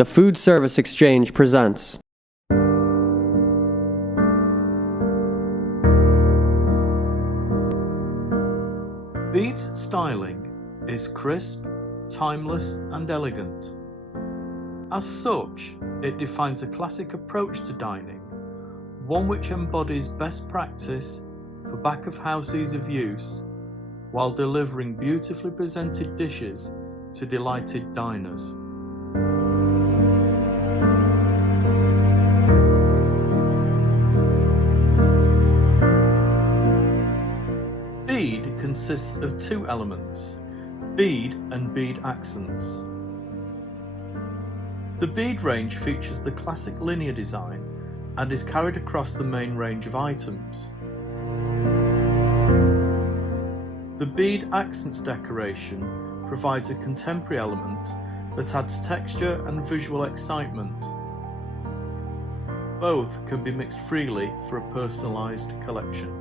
The Food Service Exchange presents. Bead's styling is crisp, timeless and elegant. As such, it defines a classic approach to dining, one which embodies best practice for back-of-house ease of use, while delivering beautifully presented dishes to delighted diners. Bead consists of two elements, bead and bead accents. The bead range features the classic linear design and is carried across the main range of items. The bead accents decoration provides a contemporary element that adds texture and visual excitement. Both can be mixed freely for a personalised collection.